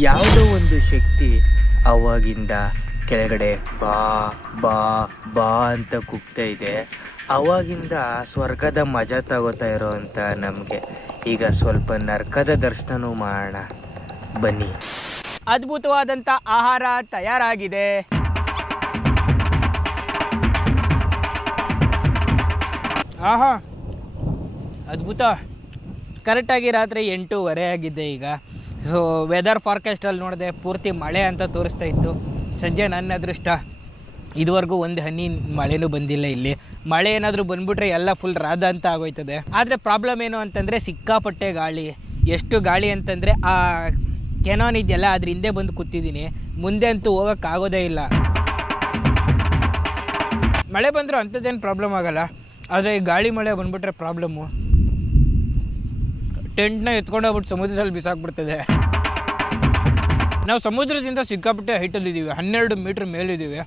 ಯಾವುದೋ ಒಂದು ಶಕ್ತಿ ಅವಾಗಿಂದ ಕೆಳಗಡೆ ಬಾ ಬಾ ಬಾ ಅಂತ ಕೂಗ್ತಾ ಇದೆ. ಅವಾಗಿಂದ ಸ್ವರ್ಗದ ಮಜಾ ತಗೋತಾ ಇರೋವಂಥ ನಮಗೆ ಈಗ ಸ್ವಲ್ಪ ನರ್ಕದ ದರ್ಶನನೂ ಮಾಡೋಣ ಬನ್ನಿ. ಅದ್ಭುತವಾದಂಥ ಆಹಾರ ತಯಾರಾಗಿದೆ. ಆಹಾ, ಅದ್ಭುತ. ಕರೆಕ್ಟಾಗಿ ರಾತ್ರಿ 8:15 ಆಗಿದ್ದೆ ಈಗ. ಸೊ ವೆದರ್ ಫಾರ್ಕಾಸ್ಟಲ್ಲಿ ನೋಡಿದೆ, ಪೂರ್ತಿ ಮಳೆ ಅಂತ ತೋರಿಸ್ತಾ ಇತ್ತು. ಸಂಜೆ ನನ್ನ ಅದೃಷ್ಟ, ಇದುವರೆಗೂ ಒಂದು ಹನಿ ಮಳೆನೂ ಬಂದಿಲ್ಲ ಇಲ್ಲಿ. ಮಳೆ ಏನಾದರೂ ಬಂದ್ಬಿಟ್ರೆ ಎಲ್ಲ ಫುಲ್ ರಾಧ ಅಂತ ಆಗೋಯ್ತದೆ. ಆದರೆ ಪ್ರಾಬ್ಲಮ್ ಏನು ಅಂತಂದರೆ ಸಿಕ್ಕಾಪಟ್ಟೆ ಗಾಳಿ. ಎಷ್ಟು ಗಾಳಿ ಅಂತಂದರೆ ಆ ಕೆನಾನ್ ಇದೆಯಲ್ಲ ಅದ್ರ ಹಿಂದೆ ಬಂದು ಕೂತಿದ್ದೀನಿ. ಮುಂದೆ ಅಂತೂ ಹೋಗೋಕ್ಕಾಗೋದೇ ಇಲ್ಲ. ಮಳೆ ಬಂದರೂ ಅಂಥದ್ದೇನು ಪ್ರಾಬ್ಲಮ್ ಆಗೋಲ್ಲ, ಆದರೆ ಈ ಗಾಳಿ ಮಳೆ ಬಂದುಬಿಟ್ರೆ ಪ್ರಾಬ್ಲಮ್ಮು. ಟೆಂಟ್ನ ಎತ್ಕೊಂಡೋಗ್ಬಿಟ್ಟು ಸಮುದ್ರದಲ್ಲಿ ಬಿಸಾಕ್ಬಿಡ್ತದೆ. ನಾವು ಸಮುದ್ರದಿಂದ ಸಿಕ್ಕಾಪಟ್ಟೆ ಹೈಟಲ್ಲಿದ್ದೀವಿ, 12 ಮೀಟ್ರ್ ಮೇಲಿದ್ದೀವಿ.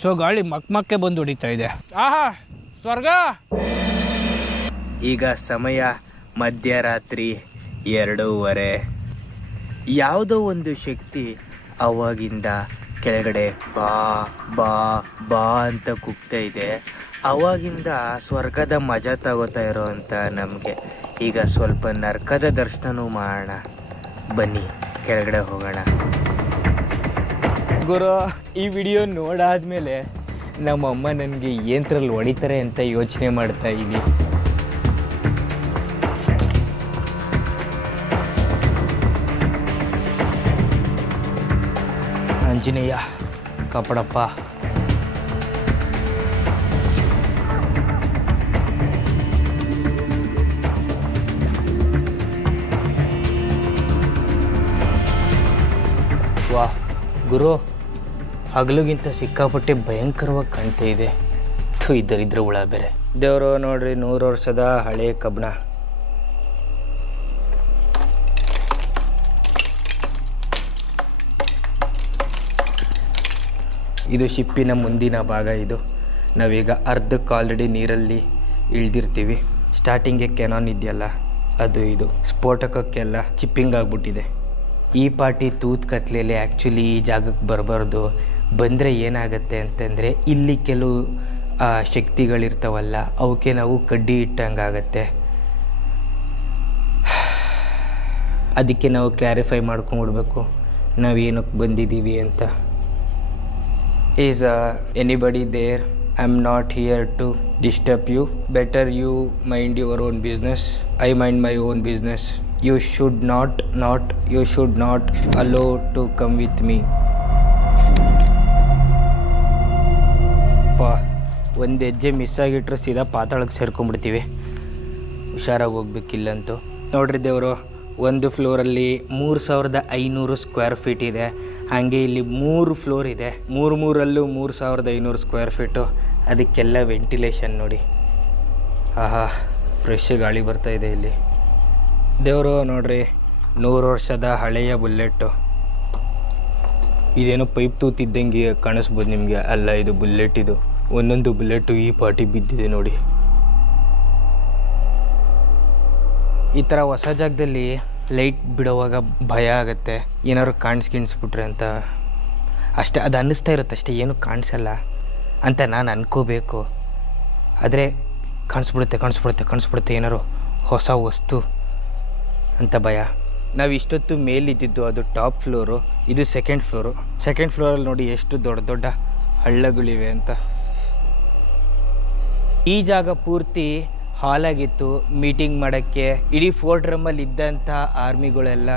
ಸೊ ಗಾಳಿ ಮಕ್ಕೆ ಬಂದು ಹೊಡಿತಾ ಇದೆ. ಆಹಾ, ಸ್ವರ್ಗ. ಈಗ ಸಮಯ ಮಧ್ಯರಾತ್ರಿ 2:15. ಯಾವುದೋ ಒಂದು ಶಕ್ತಿ ಅವಾಗಿಂದ ಕೆಳಗಡೆ ಬಾ ಬಾ ಬಾ ಅಂತ ಕೂಗ್ತಾ ಇದೆ. ಅವಾಗಿಂದ ಸ್ವರ್ಗದ ಮಜಾ ತಗೋತಾ ಇರೋವಂಥ ನಮಗೆ ಈಗ ಸ್ವಲ್ಪ ನರ್ಕದ ದರ್ಶನನೂ ಮಾಡೋಣ ಬನ್ನಿ, ಕೆಳಗಡೆ ಹೋಗೋಣ. ಗುರು, ಈ ವಿಡಿಯೋ ನೋಡಾದ್ಮೇಲೆ ನಮ್ಮಮ್ಮ ನನಗೆ ಏನ್ರಲ್ಲಿ ಹೊಡಿತಾರೆ ಅಂತ ಯೋಚನೆ ಮಾಡ್ತಾ ಇದ್ದೀನಿ. ಆಂಜನೇಯ ಕಾಪಾಡಪ್ಪ. ವಾ ಗುರು, ಹಗಲುಗಿಂತ ಸಿಕ್ಕಾಪಟ್ಟೆ ಭಯಂಕರವಾಗಿ ಕಾಣ್ತಾ ಇದೆ. ಇದ್ದರಿದ್ರೆ ಹುಳ ಬೇರೆ. ದೇವರು ನೋಡ್ರಿ, 100 ವರ್ಷದ ಹಳೆ ಕಬ್ಬಣ. ಇದು ಶಿಪ್ಪಿನ ಮುಂದಿನ ಭಾಗ. ಇದು ನಾವೀಗ ಅರ್ಧಕ್ಕೆ ಆಲ್ರೆಡಿ ನೀರಲ್ಲಿ ಇಳ್ದಿರ್ತೀವಿ. ಸ್ಟಾರ್ಟಿಂಗ್ಗೆ ಕೆನಾನ್ ಇದೆಯಲ್ಲ ಅದು, ಇದು ಸ್ಫೋಟಕಕ್ಕೆಲ್ಲ ಚಿಪ್ಪಿಂಗ್ ಆಗಿಬಿಟ್ಟಿದೆ. ಈ ಪಾಟಿ ತೂತ್ ಕತ್ಲೆಯಲ್ಲಿ ಆ್ಯಕ್ಚುಲಿ ಈ ಜಾಗಕ್ಕೆ ಬರಬಾರ್ದು. ಬಂದರೆ ಏನಾಗುತ್ತೆ ಅಂತಂದರೆ ಇಲ್ಲಿ ಕೆಲವು ಶಕ್ತಿಗಳಿರ್ತಾವಲ್ಲ, ಅವಕ್ಕೆ ನಾವು ಕಡ್ಡಿ ಇಟ್ಟಂಗಾಗತ್ತೆ. ಅದಕ್ಕೆ ನಾವು ಕ್ಲಾರಿಫೈ ಮಾಡ್ಕೊಂಡ್ಬಿಡ್ಬೇಕು ನಾವು ಏನಕ್ಕೆ ಬಂದಿದ್ದೀವಿ ಅಂತ. Is anybody there? I am not here to disturb you. Better you mind your own business. I mind my own business. You should not allow to come with me. ಒಂದು ಹೆಜ್ಜೆ ಮಿಸ್ ಆಗಿಟ್ರೆ ಸೀದಾ ಪಾತಾಳಕ್ಕೆ ಸೇರ್ಕೊಂಡ್ಬಿಡ್ತೀವಿ. ಹುಷಾರಾಗಿ ಹೋಗ್ಬೇಕಿಲ್ಲಂತೂ. ನೋಡ್ರಿ ದೇವರು, ಒಂದು ಫ್ಲೋರಲ್ಲಿ 3500 ಸ್ಕ್ವೇರ್ ಫೀಟ್ ಇದೆ. ಹಾಗೆ ಇಲ್ಲಿ 3 ಫ್ಲೋರ್ ಇದೆ. ಮೂರಲ್ಲೂ 3500 ಸ್ಕ್ವೇರ್ ಫೀಟು. ಅದಕ್ಕೆಲ್ಲ ವೆಂಟಿಲೇಷನ್ ನೋಡಿ. ಆಹಾ, ಫ್ರೆಶ್ ಗಾಳಿ ಬರ್ತಾ ಇದೆ ಇಲ್ಲಿ. ದೇವರು ನೋಡ್ರಿ, 100 ವರ್ಷದ ಹಳೆಯ ಬುಲ್ಲೆಟ್ಟು. ಇದೇನೋ ಪೈಪ್ ತೂತಿದ್ದಂಗೆ ಕಾಣಿಸ್ಬೋದು ನಿಮಗೆ. ಅಲ್ಲ, ಇದು ಬುಲ್ಲೆಟ್. ಇದು ಒಂದೊಂದು ಬುಲ್ಲೆಟ್ಟು ಈ ಪಾಟಿ ಬಿದ್ದಿದೆ ನೋಡಿ. ಈ ಥರ ಹೊಸ ಜಾಗದಲ್ಲಿ ಲೈಟ್ ಬಿಡುವಾಗ ಭಯ ಆಗುತ್ತೆ, ಏನಾದ್ರು ಕಾಣಿಸ್ಬಿಟ್ರೆ ಅಂತ ಅಷ್ಟೇ. ಅದು ಅನ್ನಿಸ್ತಾ ಇರುತ್ತೆ ಅಷ್ಟೇ, ಏನೂ ಕಾಣಿಸಲ್ಲ ಅಂತ ನಾನು ಅನ್ಕೋಬೇಕು. ಆದರೆ ಕಾಣಿಸ್ಬಿಡುತ್ತೆ ಏನಾರು ಹೊಸ ವಸ್ತು ಅಂತ ಭಯ. ನಾವು ಇಷ್ಟೊತ್ತು ಮೇಲಿದ್ದಿದ್ದು ಅದು ಟಾಪ್ ಫ್ಲೋರು, ಇದು ಸೆಕೆಂಡ್ ಫ್ಲೋರಲ್ಲಿ ನೋಡಿ ಎಷ್ಟು ದೊಡ್ಡ ಹಳ್ಳಗಳಿವೆ ಅಂತ. ಈ ಜಾಗ ಪೂರ್ತಿ ಹಾಲಾಗಿತ್ತು ಮೀಟಿಂಗ್ ಮಾಡೋಕ್ಕೆ. ಇಡೀ ಫೋರ್ಟ್ ರೂಮಲ್ಲಿ ಇದ್ದಂಥ ಆರ್ಮಿಗಳೆಲ್ಲ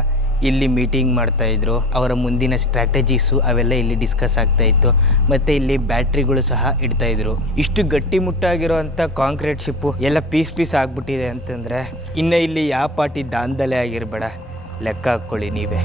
ಇಲ್ಲಿ ಮೀಟಿಂಗ್ ಮಾಡ್ತಾಯಿದ್ರು. ಅವರ ಮುಂದಿನ ಸ್ಟ್ರಾಟಜೀಸು ಅವೆಲ್ಲ ಇಲ್ಲಿ ಡಿಸ್ಕಸ್ ಆಗ್ತಾಯಿತ್ತು. ಮತ್ತು ಇಲ್ಲಿ ಬ್ಯಾಟ್ರಿಗಳು ಸಹ ಇಡ್ತಾಯಿದ್ರು. ಇಷ್ಟು ಗಟ್ಟಿಮುಟ್ಟಾಗಿರೋವಂಥ ಕಾಂಕ್ರೀಟ್ ಶಿಪ್ಪು ಎಲ್ಲ ಪೀಸ್ ಆಗಿಬಿಟ್ಟಿದೆ ಅಂತಂದರೆ ಇನ್ನು ಇಲ್ಲಿ ಯಾವ ಪಾಟಿ ದಾಂಧಲೆ ಆಗಿರಬೇಡ, ಲೆಕ್ಕ ಹಾಕ್ಕೊಳ್ಳಿ ನೀವೇ.